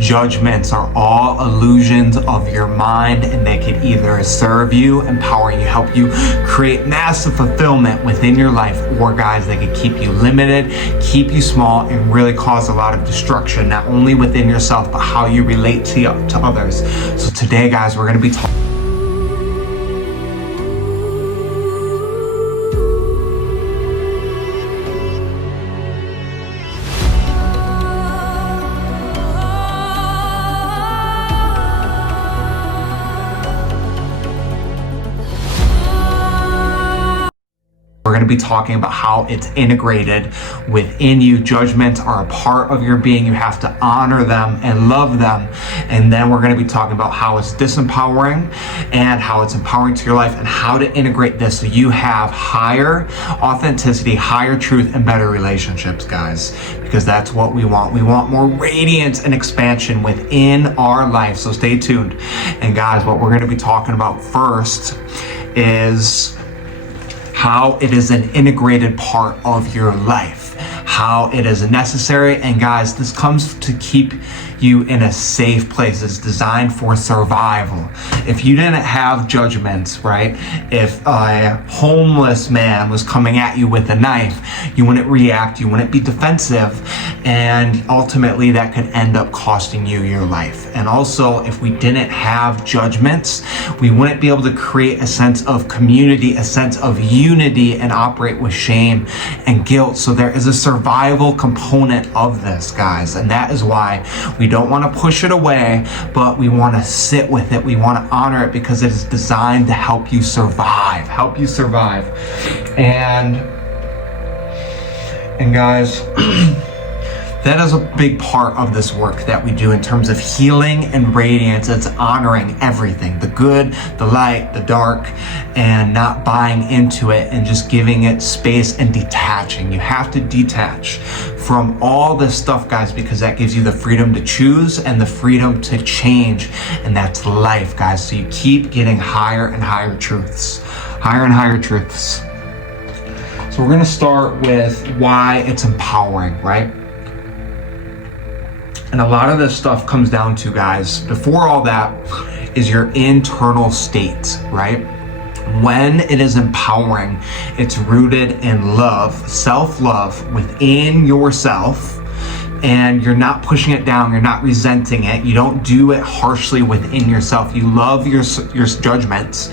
Judgments are all illusions of your mind, and they can either serve you, empower you, help you create massive fulfillment within your life, or guys, they can keep you limited, keep you small, and really cause a lot of destruction, not only within yourself, but how you relate to others. So today, guys, we're going to be talking about how it's integrated within you. Judgments are a part of your being. You have to honor them and love them. And then we're going to be talking about how it's disempowering and how it's empowering to your life, and how to integrate this so you have higher authenticity, higher truth, and better relationships, guys, because that's what we want. We want more radiance and expansion within our life. So stay tuned. And guys, what we're going to be talking about first is how it is an integrated part of your life, how it is necessary. And guys, this comes to keep you in a safe place. It's designed for survival. If you didn't have judgments, right? If a homeless man was coming at you with a knife, you wouldn't react, you wouldn't be defensive, and ultimately that could end up costing you your life. And also, if we didn't have judgments, we wouldn't be able to create a sense of community, a sense of unity, and operate with shame and guilt. So there is a survival component of this, guys, and that is why we don't want to push it away, but we want to sit with it. We want to honor it because it is designed to help you survive, And guys, that is a big part of this work that we do in terms of healing and radiance. It's honoring everything, the good, the light, the dark, and not buying into it and just giving it space and detaching. You have to detach from all this stuff, guys, because that gives you the freedom to choose and the freedom to change. And that's life, guys. So you keep getting higher and higher truths, higher and higher truths. So we're going to start with why it's empowering, right? And a lot of this stuff comes down to, guys, before all that is your internal state, right? When it is empowering, it's rooted in love, self-love within yourself, and you're not pushing it down, you're not resenting it, you don't do it harshly within yourself. You love your judgments,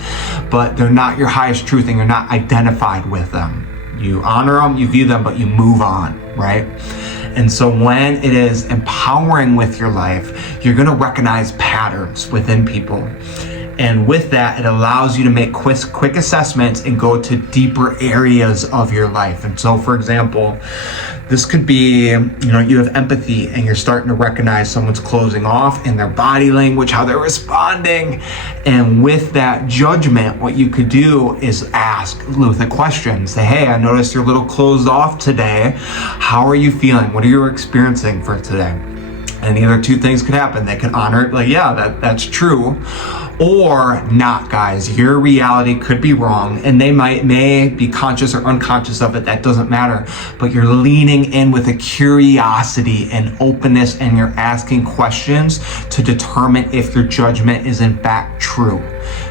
but they're not your highest truth, and you're not identified with them. You honor them, you view them, but you move on, right? And so when it is empowering with your life, you're going to recognize patterns within people. And with that, it allows you to make quick assessments and go to deeper areas of your life. And so, for example, this could be, you have empathy and you're starting to recognize someone's closing off in their body language, how they're responding. And with that judgment, what you could do is ask with a question. Say, hey, I noticed you're a little closed off today. How are you feeling? What are you experiencing for today? And either two things could happen. They can honor it, like, yeah, that's true. Or not, guys. Your reality could be wrong, and they may be conscious or unconscious of it. That doesn't matter. But you're leaning in with a curiosity and openness, and you're asking questions to determine if your judgment is in fact true.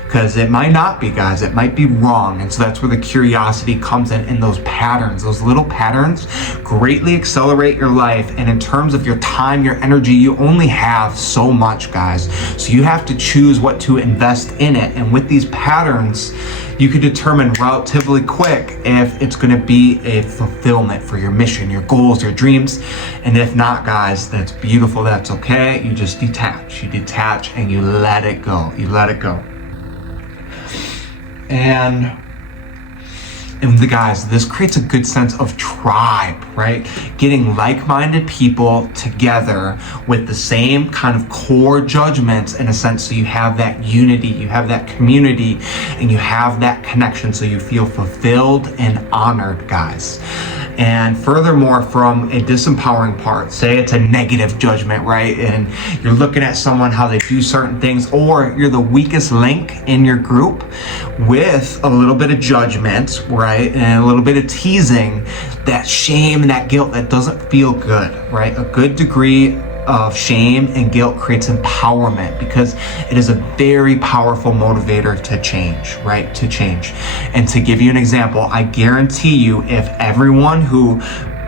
Because it might not be, guys. It might be wrong. And so that's where the curiosity comes in those patterns. Those little patterns greatly accelerate your life. And in terms of your time, your energy, you only have so much, guys. So you have to choose what to invest in it. And with these patterns, you can determine relatively quick if it's going to be a fulfillment for your mission, your goals, your dreams. And if not, guys, that's beautiful. That's okay. You just detach. You detach and you let it go. You let it go. And the guys, this creates a good sense of tribe, right? Getting like-minded people together with the same kind of core judgments, in a sense, so you have that unity, you have that community, and you have that connection, so you feel fulfilled and honored, guys. And furthermore, from a disempowering part, say it's a negative judgment, right? And you're looking at someone, how they do certain things, or you're the weakest link in your group with a little bit of judgment, right? And a little bit of teasing, that shame and that guilt, that doesn't feel good, right? A good degree of shame and guilt creates empowerment, because it is a very powerful motivator to change, right? To change. And to give you an example, I guarantee you, if everyone who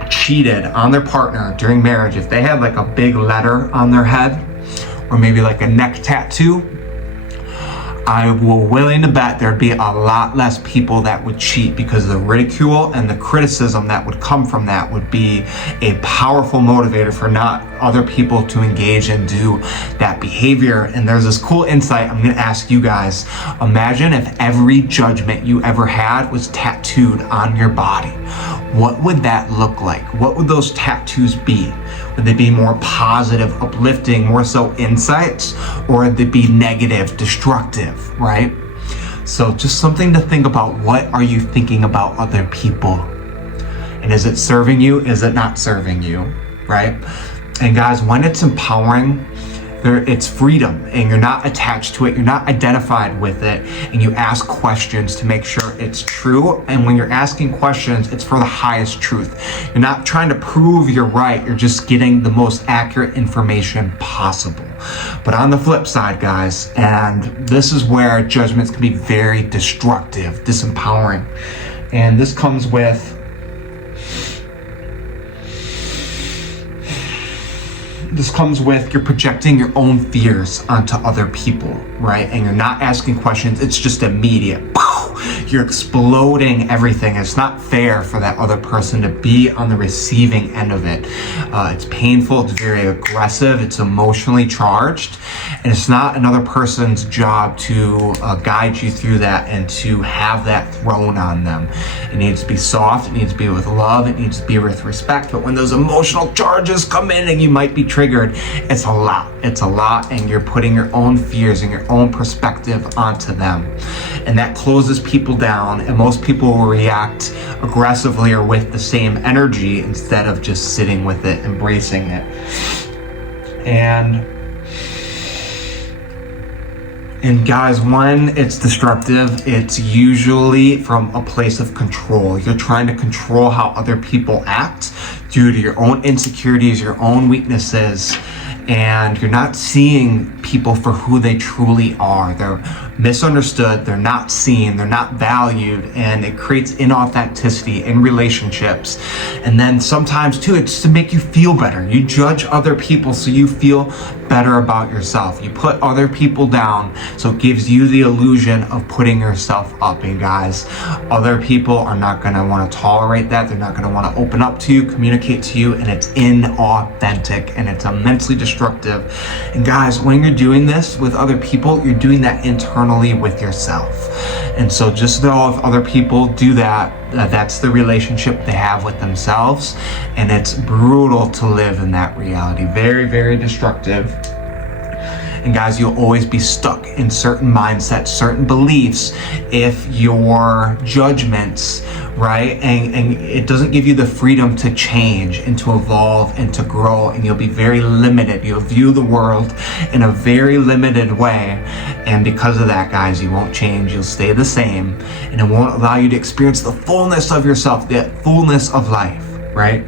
cheated on their partner during marriage, if they had like a big letter on their head or maybe like a neck tattoo, I will willing to bet there'd be a lot less people that would cheat, because the ridicule and the criticism that would come from that would be a powerful motivator for not other people to engage and do that behavior. And there's this cool insight I'm going to ask you guys. Imagine if every judgment you ever had was tattooed on your body. What would that look like? What would those tattoos be? Would they be more positive, uplifting, more so insights, or would they be negative, destructive, right? So just something to think about. What are you thinking about other people? And is it serving you? Is it not serving you, right? And guys, when it's empowering, it's freedom, and you're not attached to it, you're not identified with it, and you ask questions to make sure it's true. And when you're asking questions, it's for the highest truth. You're not trying to prove you're right, you're just getting the most accurate information possible. But on the flip side, guys, and this is where judgments can be very destructive, disempowering, and this comes with you're projecting your own fears onto other people, right? And you're not asking questions. It's just immediate. You're exploding everything. It's not fair for that other person to be on the receiving end of it. It's painful. It's very aggressive. It's emotionally charged. And it's not another person's job to guide you through that and to have that thrown on them. It needs to be soft. It needs to be with love. It needs to be with respect. But when those emotional charges come in and you might be triggered, it's a lot. It's a lot, and you're putting your own fears and your own perspective onto them. And that closes people down, and most people will react aggressively or with the same energy instead of just sitting with it, embracing it. And guys, when it's destructive, it's usually from a place of control. You're trying to control how other people act due to your own insecurities, your own weaknesses, and you're not seeing people for who they truly are. They're misunderstood, they're not seen, they're not valued, and it creates inauthenticity in relationships. And then sometimes too, it's to make you feel better. You judge other people so you feel better about yourself. You put other people down so it gives you the illusion of putting yourself up. And guys, other people are not going to want to tolerate that. They're not going to want to open up to you, communicate to you, and it's inauthentic and it's immensely destructive. And guys, when you're doing this with other people, you're doing that internally with yourself. And so just know if other people do that, that's the relationship they have with themselves, and it's brutal to live in that reality. Very, very destructive. And guys, you'll always be stuck in certain mindsets, certain beliefs, if your judgments, right? And it doesn't give you the freedom to change and to evolve and to grow, and you'll be very limited. You'll view the world in a very limited way. And because of that, guys, you won't change. You'll stay the same, and it won't allow you to experience the fullness of yourself, the fullness of life, right?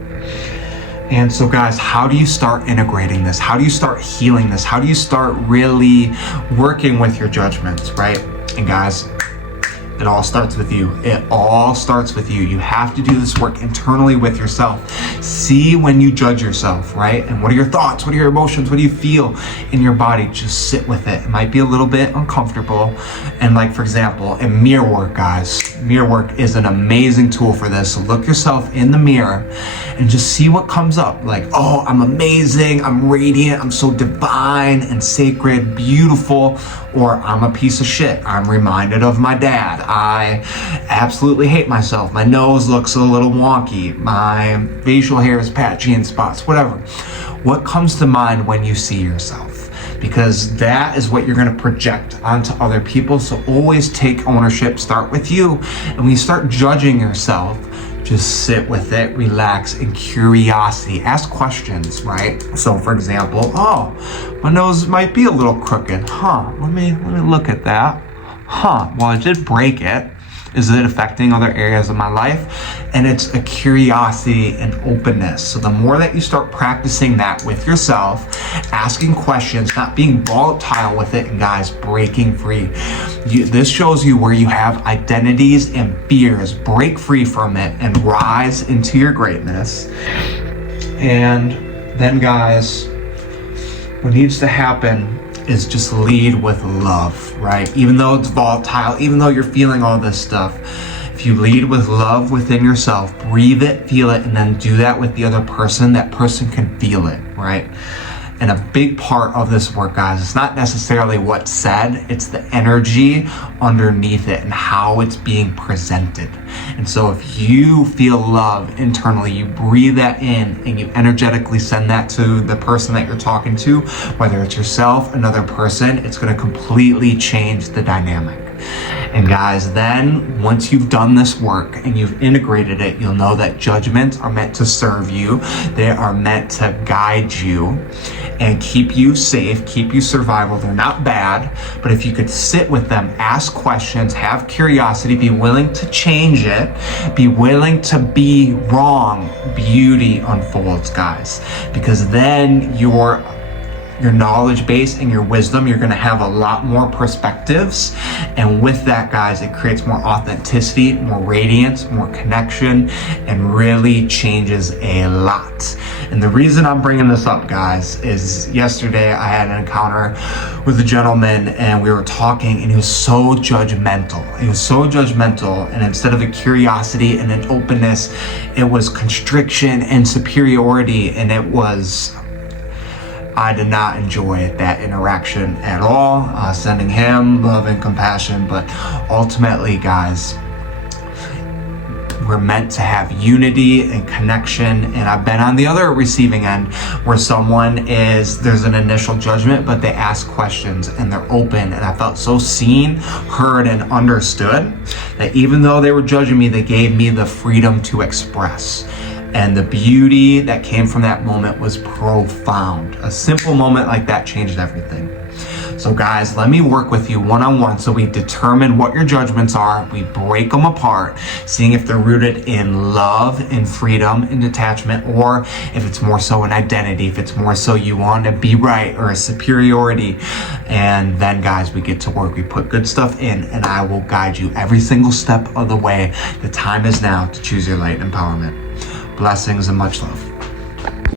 And so guys, how do you start integrating this? How do you start healing this? How do you start really working with your judgments, right? And guys, it all starts with you. It all starts with you. You have to do this work internally with yourself. See when you judge yourself, right? And what are your thoughts? What are your emotions? What do you feel in your body? Just sit with it. It might be a little bit uncomfortable. And like, for example, in mirror work, guys, mirror work is an amazing tool for this. So look yourself in the mirror and just see what comes up. Like, oh, I'm amazing. I'm radiant. I'm so divine and sacred, beautiful. Or I'm a piece of shit. I'm reminded of my dad. I absolutely hate myself. My nose looks a little wonky. My facial hair is patchy in spots, whatever. What comes to mind when you see yourself? Because that is what you're going to project onto other people. So always take ownership. Start with you. And when you start judging yourself, just sit with it, relax, and curiosity. Ask questions, right? So for example, oh, my nose might be a little crooked. Let me look at that. Well, I did break it. Is it affecting other areas of my life? And it's a curiosity and openness. So the more that you start practicing that with yourself, asking questions, not being volatile with it, and guys, breaking free. This shows you where you have identities and fears. Break free from it and rise into your greatness. And then, guys, what needs to happen is just lead with love, right? Even though it's volatile, even though you're feeling all this stuff, if you lead with love within yourself, breathe it, feel it, and then do that with the other person, that person can feel it, right? And a big part of this work, guys, it's not necessarily what's said, it's the energy underneath it and how it's being presented. And so if you feel love internally, you breathe that in and you energetically send that to the person that you're talking to, whether it's yourself, another person, it's going to completely change the dynamic. And guys, then once you've done this work and you've integrated it, you'll know that judgments are meant to serve you. They are meant to guide you and keep you safe, keep you survival. They're not bad, but if you could sit with them, ask questions, have curiosity, be willing to change it, be willing to be wrong, beauty unfolds, guys. Because then your knowledge base and your wisdom, you're going to have a lot more perspectives. And with that, guys, it creates more authenticity, more radiance, more connection, and really changes a lot. And the reason I'm bringing this up, guys, is yesterday I had an encounter with a gentleman and we were talking and he was so judgmental. And instead of a curiosity and an openness, it was constriction and superiority. And I did not enjoy that interaction at all, sending him love and compassion. But ultimately, guys, we're meant to have unity and connection. And I've been on the other receiving end where there's an initial judgment, but they ask questions and they're open. And I felt so seen, heard, and understood that even though they were judging me, they gave me the freedom to express. And the beauty that came from that moment was profound. A simple moment like that changed everything. So guys, let me work with you one-on-one so we determine what your judgments are. We break them apart, seeing if they're rooted in love and freedom and detachment, or if it's more so an identity, if it's more so you want to be right or a superiority. And then, guys, we get to work. We put good stuff in, and I will guide you every single step of the way. The time is now to choose your light and empowerment. Blessings and much love.